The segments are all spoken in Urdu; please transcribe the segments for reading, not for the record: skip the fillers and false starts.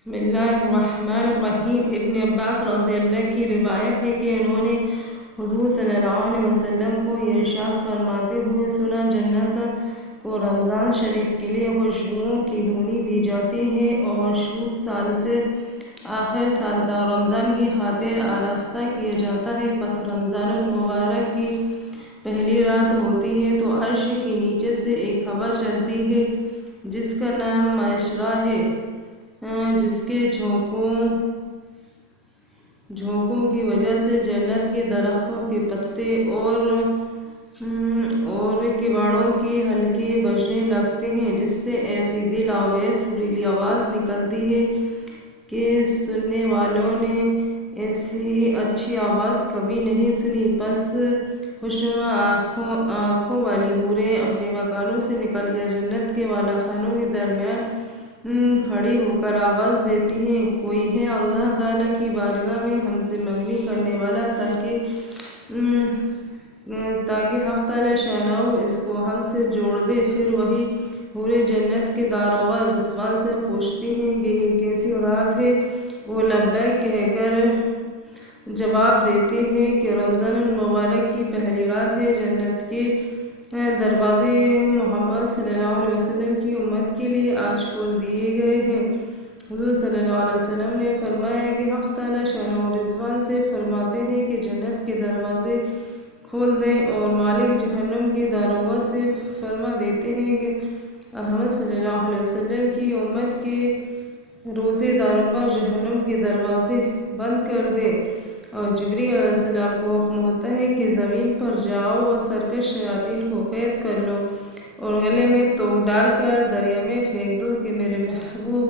بسم اللہ الرحمن الرحیم۔ ابن عباس رضی اللہ کی روایت ہے کہ انہوں نے حضور صلی اللہ علیہ وسلم کو یہ ارشاد فرماتے ہوئے سنا، جنت کو رمضان شریف کے لیے خوشبوؤں کی دھولی دی جاتی ہے اور شروع سال سے آخر سال تک رمضان کی خاطر آراستہ کیا جاتا ہے۔ پس رمضان المبارک کی پہلی رات ہوتی ہے تو عرش کے نیچے سے ایک ہوا چلتی ہے جس کا نام معاشرہ ہے، جس کے جھونکوں کی وجہ سے جنت کے درختوں کے پتے اور کباڑوں کی حلقیں بجنے لگتے ہیں، جس سے ایسی دل آویز سریلی آواز نکلتی ہے کہ سننے والوں نے ایسی اچھی آواز کبھی نہیں سنی۔ پس خوشنما آنکھوں والی حوریں اپنے مکانوں سے نکل کر جنت کے بالا خانوں کے درمیان کھڑی ہو کر آواز دیتی ہیں، کوئی ہے اللہ تعالیٰ کی بارگاہ میں ہم سے منگنی کرنے والا تاکہ حق تعالیٰ شانہ اس کو ہم سے جوڑ دے۔ پھر وہی حوریں جنت کے داروغہ رضوان سے پوچھتی ہیں کہ یہ کیسی رات ہے؟ وہ لبیک کہہ کر جواب دیتے ہیں کہ رمضان المبارک کی پہلی رات ہے۔ جنت کے دروازے محمد صلی اللہ علیہ وسلم کی امت کے لیے آج کھول دیے گئے ہیں۔ حضور صلی اللہ علیہ وسلم نے فرمایا کہ حق تعالیٰ شانہ رضوان سے فرماتے ہیں کہ جنت کے دروازے کھول دیں، اور مالک جہنم کے داروغہ سے فرما دیتے ہیں کہ احمد صلی اللہ علیہ وسلم کی امت کے روزے داروں پر جہنم کے دروازے بند کر دیں، اور جبریل علیہ السلام کو حکم ہوتا ہے کہ زمین پر جاؤ اور سرکش شیاطین کو قید کر لو اور گلے میں توق ڈال کر دریا میں پھینک دو کہ میرے محبوب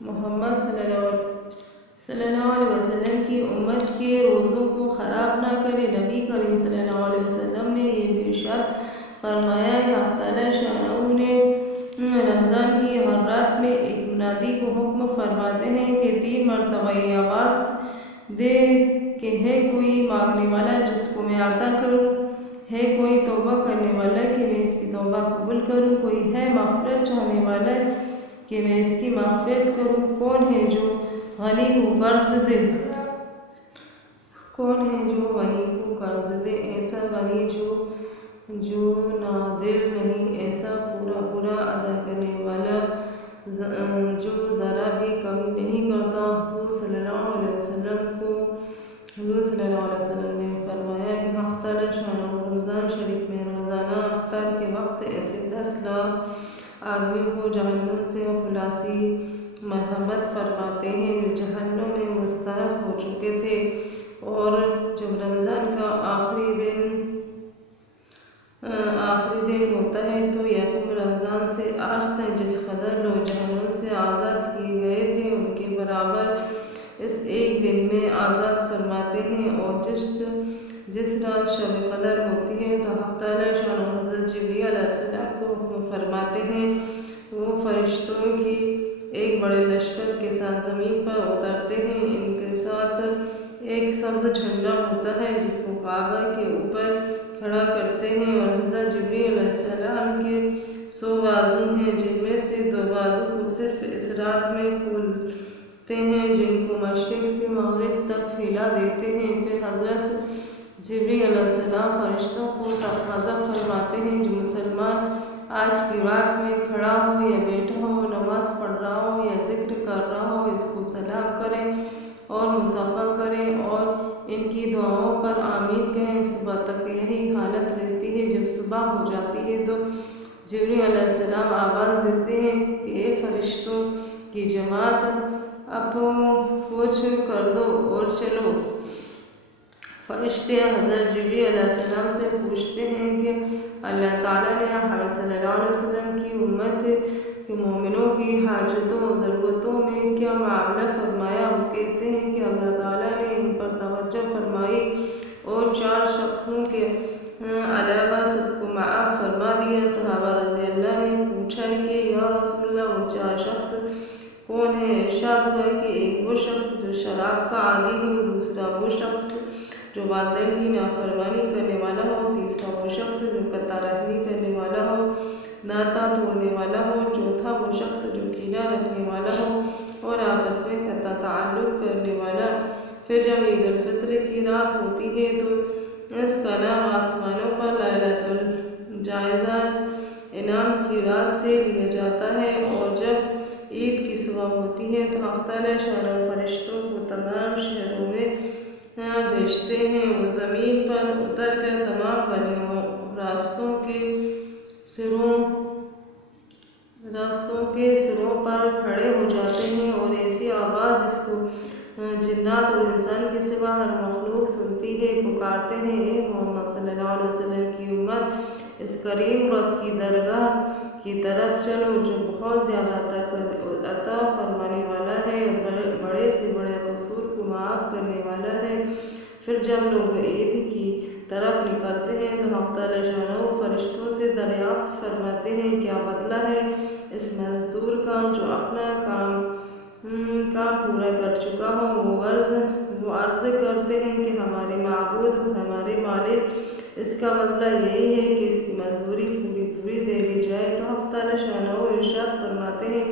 محمد صلی اللہ علیہ وسلم کی امت کے روزوں کو خراب نہ کرے۔ نبی کریم صلی اللہ علیہ وسلم نے یہ بھی ارشاد فرمایا کہ حق تعالیٰ شانہ نے رمضان کی ہر رات میں ایک منادی کو حکم فرماتے ہیں کہ 3 مرتبہ یہ آواز دے کہ ہے کوئی مانگنے والا جس کو میں عطا کروں، ہے کوئی توبہ کرنے والا کہ میں اس کی توبہ قبول کروں، کوئی ہے مغفرت چاہنے والا کہ میں اس کی مغفرت کروں۔ کون ہے جو غنی کو قرض دے؟ کون ہے جو غنی کو قرض دے؟ ایسا غنی جو نادر نہیں، ایسا پورا ادا کرنے والا جو ذرا بھی کمی نہیں کرتا۔ حضور صلی اللہ علیہ وسلم نے فرمایا کہ حق تعالیٰ شانہ رمضان شریف میں روزانہ افطار کے وقت ایسے 10 لاکھ آدمیوں کو جہنم سے خلاصی مرحمت فرماتے ہیں جو جہنم میں مستحق ہو چکے تھے، اور جب رمضان کا آخری دن ہوتا ہے تو یقین رمضان سے آج تک جس قدر لوگ جہنم سے آزاد کیے گئے تھے ان کے برابر اس ایک دن میں آزاد فرماتے ہیں۔ اور جس رات شب قدر ہوتی ہے تو حق تعالیٰ شانہ حضرت جبریل علیہ السلام کو حکم فرماتے ہیں، وہ فرشتوں کی ایک بڑے لشکر کے ساتھ زمین پر اترتے ہیں، ان کے ساتھ ایک سبز جھنڈا ہوتا ہے جس کو کعبہ کے اوپر کھڑا کرتے ہیں، اور حضرت جبریل علیہ السلام کے 100 بازو ہیں جن میں سے 2 بازو کو صرف اس رات میں کھولتے ہیں جن کو مشرق سے مغرب تک پھیلا دیتے ہیں۔ پھر حضرت جبریل علیہ السلام فرشتوں کو تقاضا فرماتے ہیں جو مسلمان آج کی رات میں کھڑا ہو یا بیٹھا ہو، نماز پڑھ رہا ہو یا ذکر کر رہا ہو، اس کو سلام کریں اور مصافحہ کریں اور ان کی دعاؤں پر آمین کہیں۔ صبح تک یہی حالت رہتی ہے۔ جب صبح ہو جاتی ہے تو جبریل علیہ السلام آواز دیتے ہیں کہ اے فرشتوں کی جماعت، اب کوچ کر دو اور چلو۔ فرشتے حضرت جبریل علیہ السلام سے پوچھتے ہیں کہ اللہ تعالیٰ نے محمد صلی اللہ علیہ وسلم کی امت کے مومنوں کی حاجتوں و ضرورتوں میں کیا معاملہ فرمایا؟ وہ کہتے ہیں کہ اللہ تعالیٰ نے ان پر توجہ فرمائی اور 4 شخصوں کے علاوہ سب کو معاف فرما دیا۔ صحابہ رضی اللہ نے پوچھا کہ یا رسول اللہ وہ 4 شخص کون ہیں؟ ارشاد ہوا کہ ایک وہ شخص جو شراب کا عادی ہو، دوسرا وہ شخص جو والدین کی نافرمانی کرنے والا ہو، تیسرا وہ شخص جو قطع رحمی کرنے والا ہو، ناتا توڑنے والا ہو، چوتھا وہ شخص جو کینہ رکھنے والا ہو، اور آپ پھر جب عید الفطر کی رات ہوتی ہے تو اس کا نام آسمانوں پر لیلۃ الجائزہ انعام کی رات سے لیا جاتا ہے، اور جب عید کی صبح ہوتی ہے تو حق تعالیٰ شان فرشتوں کو تمام شہروں میں بھیجتے ہیں۔ وہ زمین پر اتر کر تمام گلیوں راستوں کے سروں پر کھڑے ہو جاتے ہیں، اور ایسی آواز جس کو جنات اور انسان کے سوا ہر مخلوق سنتی ہے، پکارتے ہیں، اے محمد صلی اللہ علیہ وسلم کی امت، اس کریم رب کی درگاہ کی طرف چلو جو بہت زیادہ عطا فرمانے والا ہے، بڑے سے بڑے قصور کو معاف کرنے والا ہے۔ پھر جب لوگ عید کی طرف نکلتے ہیں تو حق تعالیٰ شانہ فرشتوں سے دریافت فرماتے ہیں کیا بدلہ ہے اس مزدور کا جو اپنا کام پورا کر چکا ہو۔ وہ عرض کرتے ہیں کہ ہمارے معبود اور ہمارے مالک، اس کا بدلہ یہی ہے کہ اس کی مزدوری پوری دے دی جائے۔ تو حق تعالیٰ شانہ ارشاد فرماتے ہیں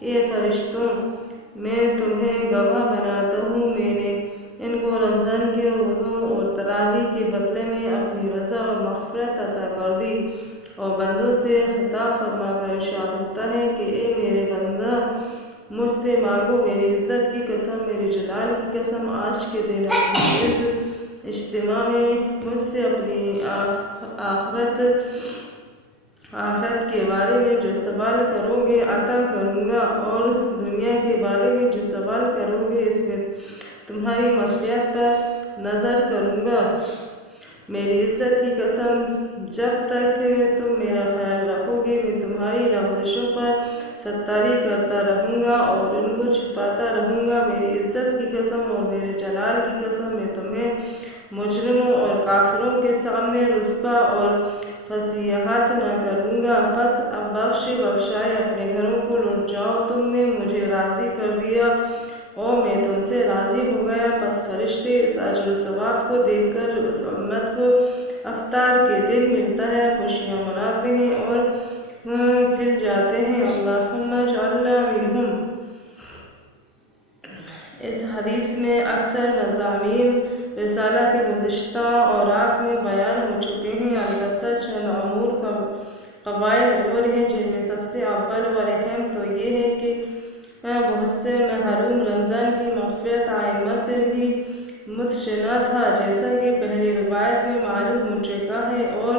کہ اے فرشتوں، میں تمہیں گواہ بناتا ہوں، میں نے ان کو رمضان کے روزوں اور تراویح کے بدلے میں اپنی رضا اور مغفرت عطا کر دی۔ اور بندوں سے خطاب فرما کر ارشاد ہوتا ہے کہ اے میرے بندہ، مجھ سے مانگو، میری عزت کی قسم، میرے جلال کی قسم، آج کے دن اپنی اس اجتماع میں مجھ سے اپنی آخرت کے بارے میں جو سوال کرو گے عطا کروں گا، اور دنیا کے بارے میں جو سوال کرو گے اس میں تمہاری مصلحت پر نظر کروں گا۔ میری عزت کی قسم، جب تک تم میرا خیال رکھو گے میں تمہاری لغزشوں پر ستاری کرتا رہوں گا اور ان کو چھپاتا رہوں گا۔ میری عزت کی قسم اور میرے جلال کی قسم، میں تمہیں مجرموں اور کافروں کے سامنے رسوا اور فضیحت نہ کروں گا۔ بس اب بخشائے اپنے گھروں کو لوٹ جاؤ، تم نے مجھے راضی کر دیا اور میں تم سے راضی ہو گیا۔ پس فرشتے اس اجر و ثواب کو دیکھ کر جو اس امت کو افطار کے دن ملتا ہے خوشیاں مناتے ہیں اور کھل جاتے ہیں۔ اللہم اجعلنا منہم۔ اس حدیث میں اکثر مضامین رسالہ کے گزشتہ اوراق میں بیان ہو چکے ہیں، البتہ چند امور قواعد اور ہیں جن میں سب سے اول و اہم تو یہ ہے کہ بہت سے محروم رمضان کی مغفرت ائمہ سے بھی متشنہ تھا، جیسا کہ پہلی روایت میں معلوم ہو چکا ہے، اور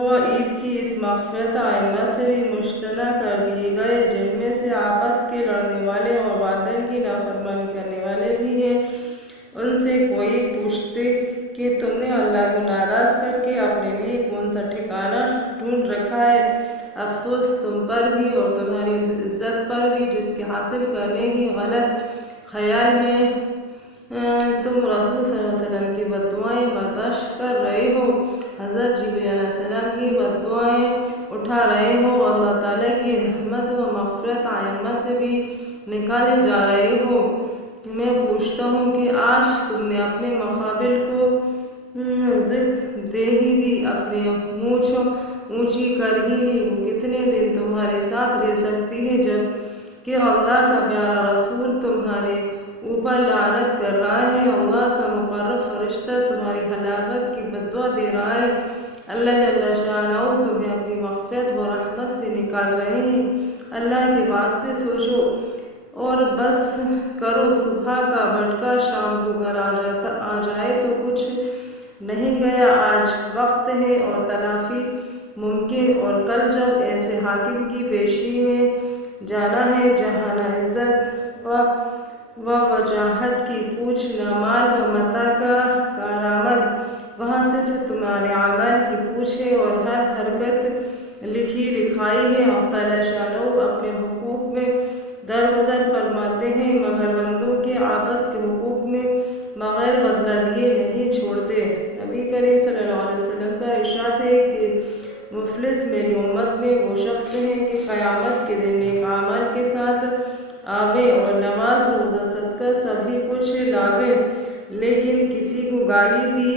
وہ عید کی اس مغفرت ائمہ سے بھی مشتنہ کر دیے گئے جن میں سے آپس کے لڑنے والے اور والدین کی نافرمانی کرنے والے بھی ہیں۔ ان سے کوئی پوچھتے کہ تم نے اللہ کو ناراض کر کے اپنے لیے کون سا ٹھکانہ ڈھونڈ رکھا ہے؟ افسوس تم پر بھی اور تمہاری عزت پر بھی جس کے حاصل کرنے کی غلط خیال میں تم رسول صلی اللہ علیہ وسلم کی بددعائیں برداشت کر رہے ہو، حضرت جبریل علیہ السلام کی بددعائیں اٹھا رہے ہو، اللہ تعالیٰ کی رحمت و مغفرت ائمہ سے بھی نکالے جا رہے ہو۔ میں پوچھتا ہوں کہ آج تم نے اپنے مقابل کو ذکر دے ہی دی، اپنی مونچھ اونچی کر ہی لی، وہ کتنے دن تمہارے ساتھ رہ سکتی ہے جب کہ اللہ کا پیارا رسول تمہارے اوپر لعنت کر رہا ہے، اللہ کا مقرب فرشتہ تمہاری ہلاکت کی بددعا دے رہا ہے، اللہ جل شانہ تمہیں اپنی مغفرت و رحمت سے نکال رہے ہیں۔ اللہ کے واسطے سوچو اور بس کرو، صبح کا بھٹکا شام کو گھر آ جائے تو کچھ نہیں گیا، آج وقت ہے اور تلافی ممکن، اور کل جب ایسے حاکم کی پیشی میں جانا ہے جہاں نہ عزت و وجاہت کی پوچھ، نہ مال و متاع کا کارآمد، وہاں صرف تمہارے اعمال کی پوچھ ہے اور ہر حرکت لکھی لکھائی ہے۔ اللہ تعالیٰ شانہ اپنے حقوق میں درگزر فرماتے ہیں مگر بندوں کے آپس کے حقوق میں بغیر بدلہ دیے نہیں چھوڑتے۔ نبی کریم صلی اللہ علیہ وسلم کا ارشاد ہے کہ مفلس میری امت میں وہ شخص ہے کہ قیامت کے دن نیک اعمال کے ساتھ آوے اور نماز روزہ صدقہ سبھی کچھ لاوے، لیکن کسی کو گالی دی،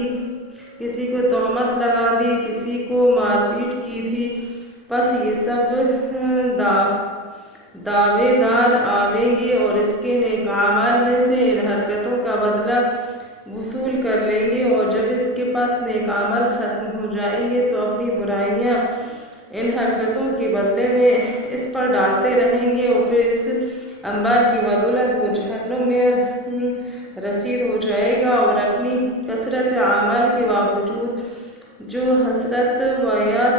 کسی کو تہمت لگا دی، کسی کو مار پیٹ کی تھی، پس یہ سب دعوے دار آویں گے اور اس کے نیک اعمال میں سے ان حرکتوں کا بدلہ وصول کر لیں گے، اور جب اس کے پاس نیک اعمال ختم ہو جائیں گے تو اپنی برائیاں ان حرکتوں کے بدلے میں اس پر ڈالتے رہیں گے، اور پھر اس انبار کی بدولت وہ جہنم میں رسید ہو جائے گا، اور اپنی کثرت اعمال کے باوجود جو حسرت و یاس